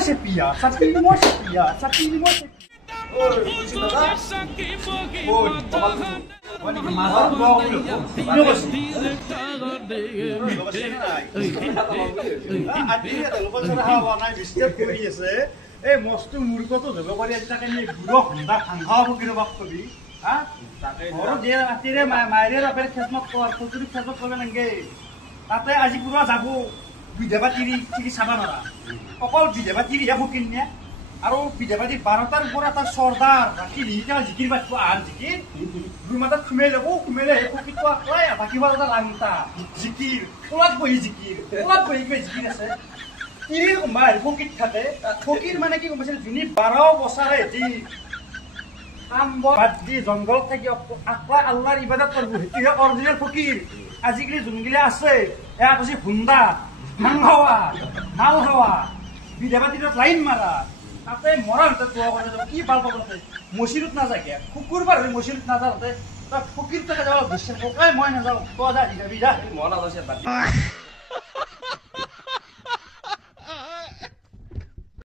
sepia, sapi limo sepia, sapi limo sepia. Oh, kucing dadah. Oh, bapak lu. Wah, ini kemasan gua lu. Lu bos. Adi ada lu kan sudah hawa naik disetiap kuri ase. Mostu murko to jabe kori aja kan ini buruk hendak angkau mungkin waktu di. Hah? Orang dia akhirnya mairnya apa khidmat kor, kultur khidmat kor nengge. Tapi aji pura jago বিদ্যাবাতিরি চিকি চাবা নৰা অকল বিদ্যাবাতিৰি হে ফকিৰনে আৰু বিদ্যাবাতি 12টাৰ ওপৰত এটা সৰ্দাৰ বাকি লিটা জিকিৰ বাতটো আন জিকিৰ ৰুমাতাত খুমেলে হে ফকিৰটো আকৈ বাকিবা এটা লাংটা জিকিৰ কোলাত বহি জিকিৰ জিকিৰ আছে তিৰি মাৰ ফকিৰ থাকে ফকিৰ মানে কি গম পাইছে জুনি 12 বছৰে যি কাম বাদ দি জংগলত থাকি আকৈ আল্লাহৰ ইবাদত কৰিব হেতিহে অৰিজিনেল ফকিৰ আজিকালি জুনগিলা আছে এয়া কৈছে হুন্দা হাংহাৱা মালহাৱা বিদ্যাবাতিৰত লাইন মাৰা তাতে মৰা ভিতৰত গোৱা কৰে কি ভাল পাব তাতে মছিৰুত নাযাকে কুকুৰবাৰ হৈ মছিৰুত নাযাওঁতে তই ফকিৰ তাকে যাব বিশ্বাস মই নাযাওঁ তই যা যাবি যা মই নাযাওঁ